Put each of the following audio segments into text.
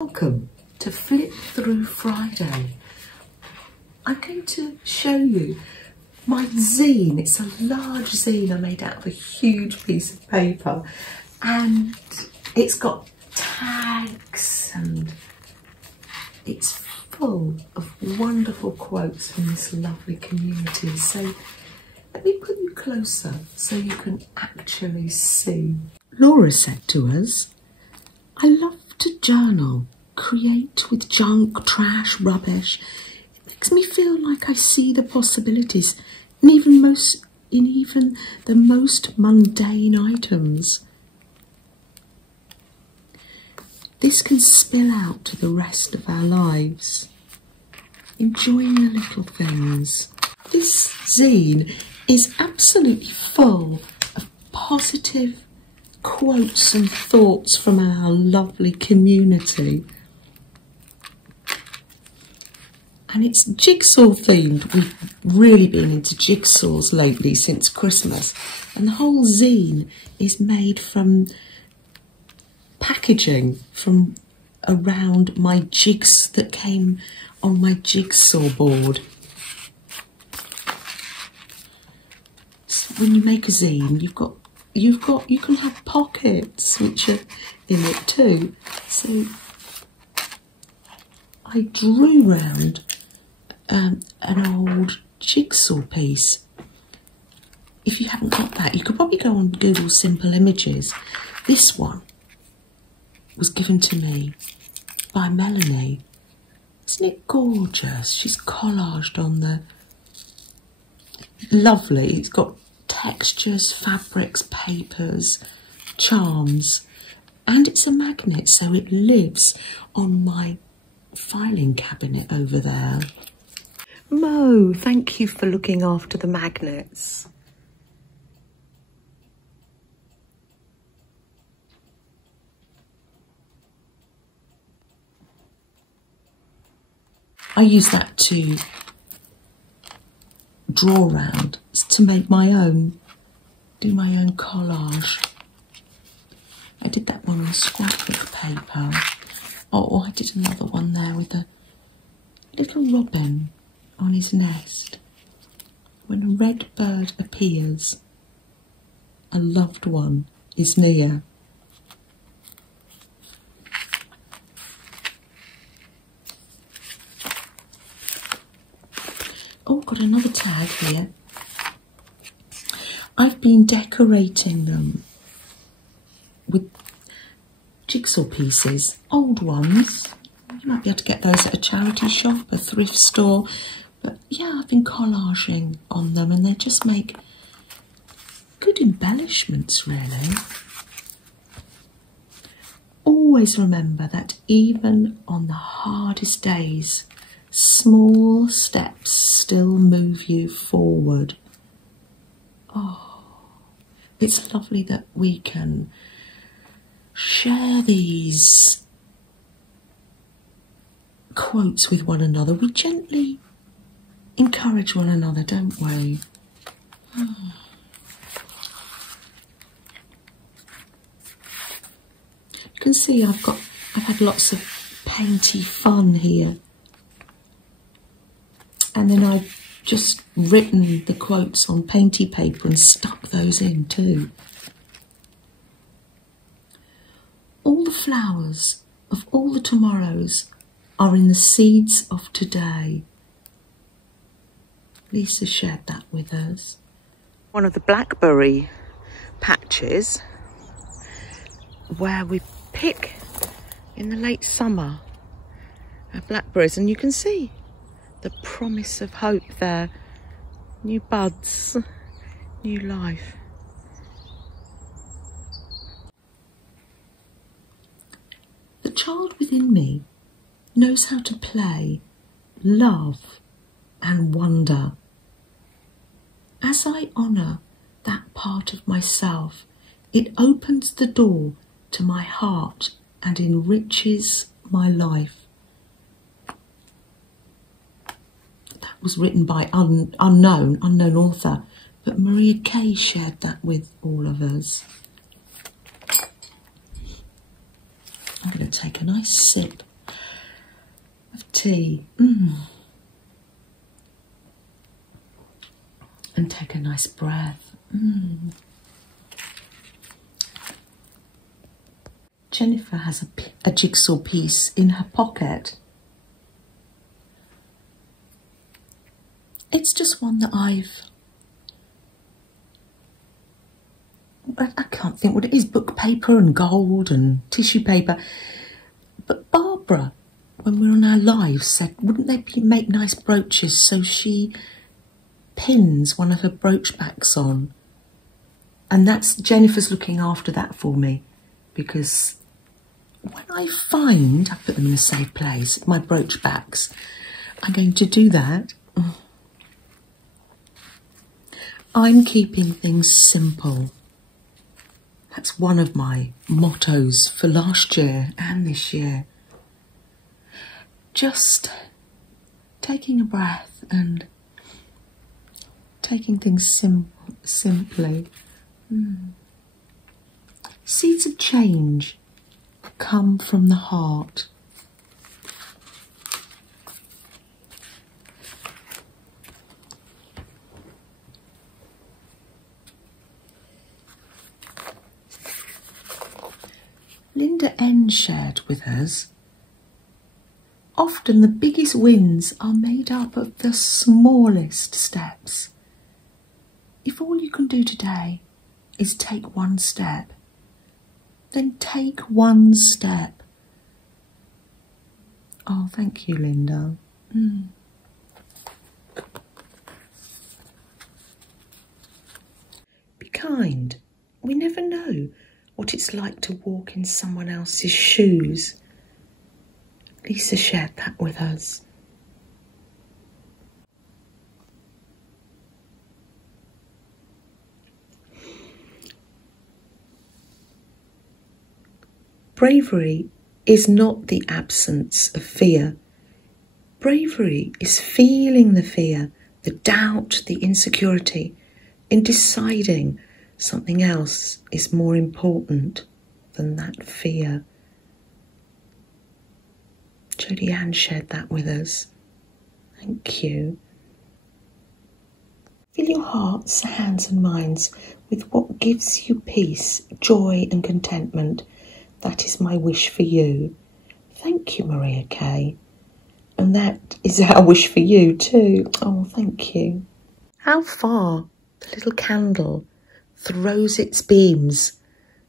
Welcome to Flip Through Friday. I'm going to show you my zine. It's a large zine I made out of a huge piece of paper, and it's got tags and it's full of wonderful quotes from this lovely community. So let me put you closer so you can actually see. Laura said to us, "I love to journal, create with junk, trash, rubbish. It makes me feel like I see the possibilities in even the most mundane items. This can spill out to the rest of our lives, enjoying the little things." This zine is absolutely full of positive quotes and thoughts from our lovely community. And it's jigsaw themed. We've really been into jigsaws lately since Christmas. And the whole zine is made from packaging from around my jigs that came on my jigsaw board. So when you make a zine, you can have pockets which are in it too. So I drew round an old jigsaw piece. If you haven't got that, you could probably go on Google Simple Images. This one was given to me by Melanie. Isn't it gorgeous? She's collaged on the lovely. It's got textures, fabrics, papers, charms, and it's a magnet, so it lives on my filing cabinet over there. Mo, thank you for looking after the magnets. I use that to draw around, to make my own, do my own collage. I did that one on scrapbook paper. Oh, I did another one there with a little robin on his nest. When a red bird appears, a loved one is near. Oh, got another tag here. I've been decorating them with jigsaw pieces, old ones. You might be able to get those at a charity shop, a thrift store. But yeah, I've been collaging on them, and they just make good embellishments, really. Always remember that even on the hardest days, small steps still move you forward. Oh, it's lovely that we can share these quotes with one another. We gently encourage one another, don't we? You can see I've had lots of painty fun here. And then I've just written the quotes on painty paper and stuck those in too. All the flowers of all the tomorrows are in the seeds of today. Lisa shared that with us. One of the blackberry patches where we pick in the late summer our blackberries, and you can see the promise of hope there. New buds, new life. The child within me knows how to play, love and wonder. As I honour that part of myself, it opens the door to my heart and enriches my life. That was written by unknown author, but Maria Kay shared that with all of us. I'm going to take a nice sip tea. And take a nice breath. Jennifer has a jigsaw piece in her pocket. It's just one that I can't think what it is, book paper and gold and tissue paper. But Barbara, when we were on our lives, said, wouldn't they make nice brooches? So she pins one of her brooch backs on. And that's Jennifer's looking after that for me, because when I put them in a safe place, my brooch backs, I'm going to do that. I'm keeping things simple. That's one of my mottos for last year and this year. Just taking a breath and taking things simply. Seeds of change come from the heart. Linda N shared with us, often the biggest wins are made up of the smallest steps. If all you can do today is take one step, then take one step. Oh, thank you, Linda. Be kind. We never know what it's like to walk in someone else's shoes. Lisa shared that with us. Bravery is not the absence of fear. Bravery is feeling the fear, the doubt, the insecurity, in deciding something else is more important than that fear. Jodie Ann shared that with us. Thank you. Fill your hearts, hands and minds with what gives you peace, joy and contentment. That is my wish for you. Thank you, Maria Kay. And that is our wish for you too. Oh, thank you. How far the little candle throws its beams,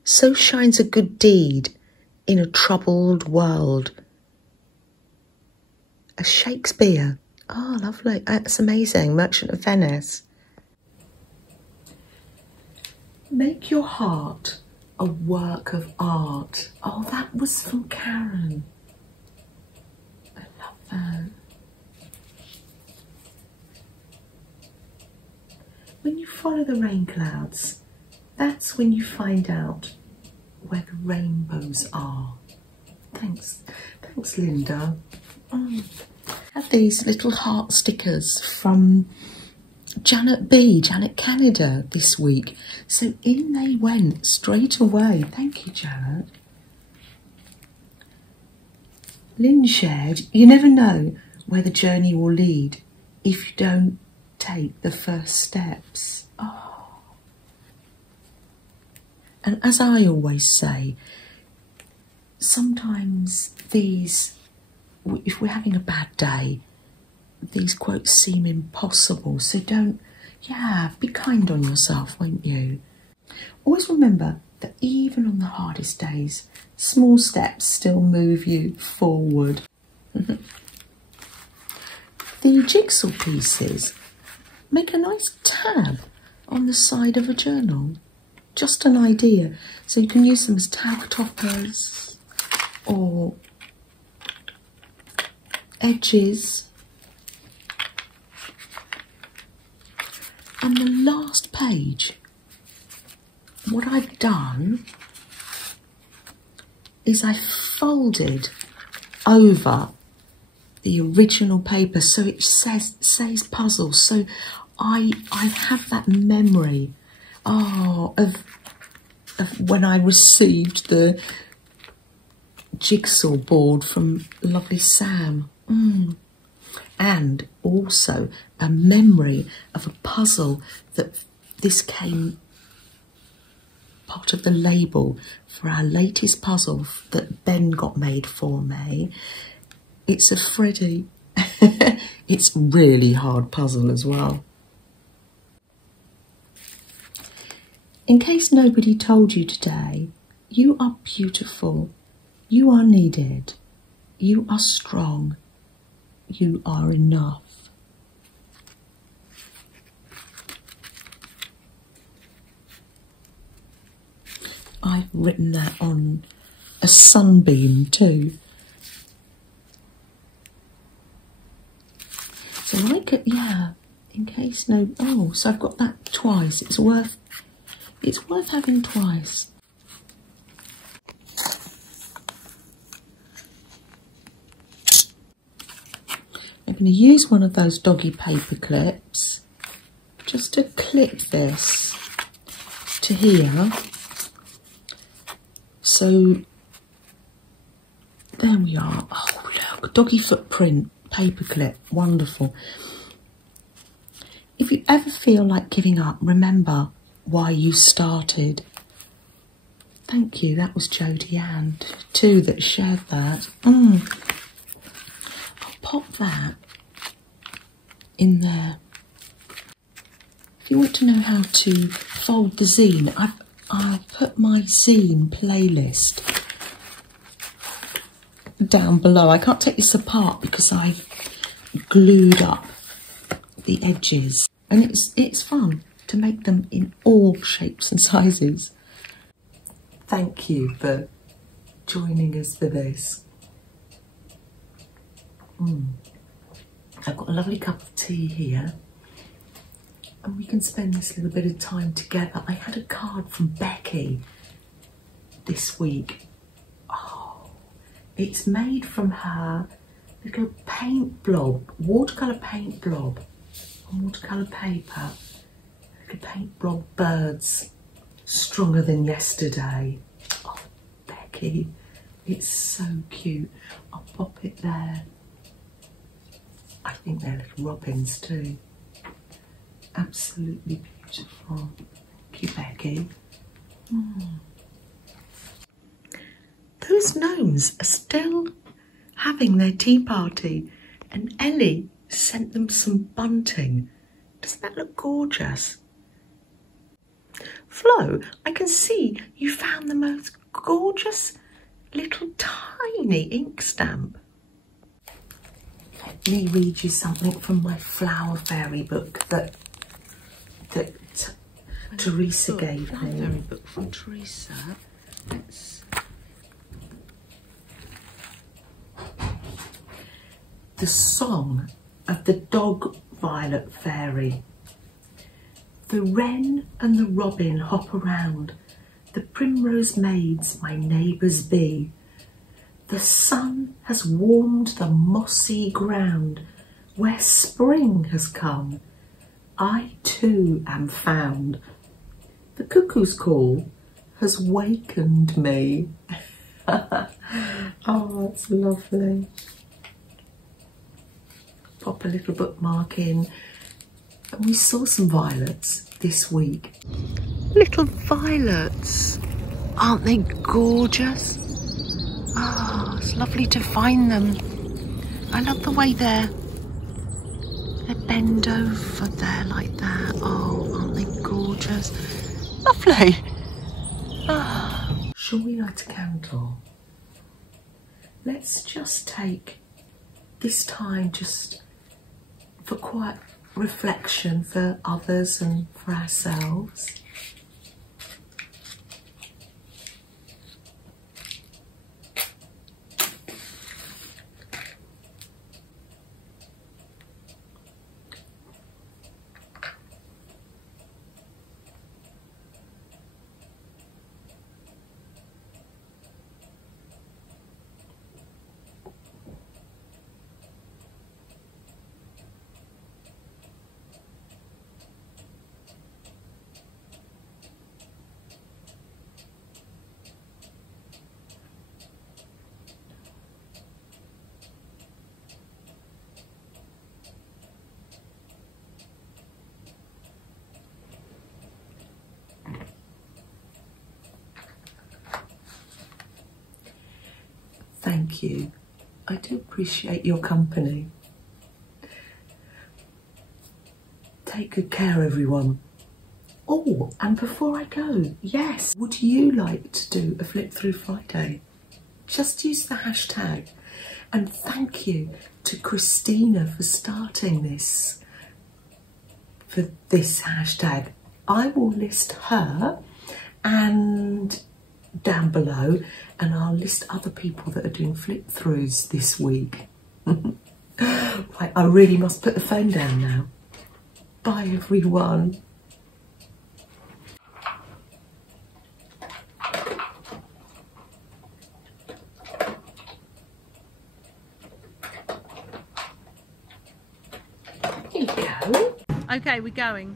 so shines a good deed in a troubled world. A Shakespeare. Oh, lovely. That's amazing. Merchant of Venice. Make your heart a work of art. Oh, that was from Karen. I love that. When you follow the rain clouds, that's when you find out where the rainbows are. Thanks, Linda. I have these little heart stickers from Janet Canada this week. So in they went straight away. Thank you, Janet. Lynn shared, you never know where the journey will lead if you don't take the first steps. Oh. And as I always say, sometimes these, if we're having a bad day, these quotes seem impossible. So be kind on yourself, won't you? Always remember that even on the hardest days, small steps still move you forward. The jigsaw pieces make a nice tab on the side of a journal. Just an idea. So you can use them as tab toppers or edges. On the last page, what I've done is I folded over the original paper so it says puzzle. So I have that memory of when I received the jigsaw board from lovely Sam. And also a memory of a puzzle that this came part of the label for our latest puzzle that Ben got made for me. It's a Freddy. It's a really hard puzzle as well. In case nobody told you today, you are beautiful, you are needed, you are strong, you are enough. I've written that on a sunbeam too. So like it, yeah, in case no, oh, so I've got that twice. It's worth having twice. I'm going to use one of those doggy paper clips just to clip this to here. So there we are. Oh look, doggy footprint paper clip, wonderful. If you ever feel like giving up, remember why you started. Thank you, that was Jodie Ann too that shared that. I'll pop that in there. If you want to know how to fold the zine, I've put my zine playlist down below. I can't take this apart because I've glued up the edges, and it's fun to make them in all shapes and sizes. Thank you for joining us for this. I've got a lovely cup of tea here, and we can spend this little bit of time together. I had a card from Becky this week. Oh, it's made from her little paint blob, watercolour paint blob on watercolour paper. Little paint blob birds, stronger than yesterday. Oh, Becky, it's so cute. I'll pop it there. I think they're little robins too. Absolutely beautiful. Thank you, Becky. Those gnomes are still having their tea party, and Ellie sent them some bunting. Doesn't that look gorgeous? Flo, I can see you found the most gorgeous little tiny ink stamp. Let me read you something from my flower fairy book that Teresa gave me. Flower fairy book from Teresa. The Song of the Dog Violet Fairy. The wren and the robin hop around, the primrose maids my neighbours be. The sun has warmed the mossy ground, where spring has come. I too am found. The cuckoo's call has wakened me. Oh, it's lovely. Pop a little bookmark in. And we saw some violets this week. Little violets. Aren't they gorgeous? Oh, it's lovely to find them. I love the way they bend over there like that. Oh, aren't they gorgeous? Lovely. Oh. Shall we light a candle? Let's just take this time just for quiet reflection for others and for ourselves. thank you. I do appreciate your company. Take good care, everyone. Oh, and before I go, yes, would you like to do a Flip Through Friday? Just use the hashtag. And thank you to Christina for starting this, for this hashtag. I will list her and down below, and I'll list other people that are doing flip throughs this week. Right, I really must put the phone down now. Bye everyone. Here you go. Okay, we're going.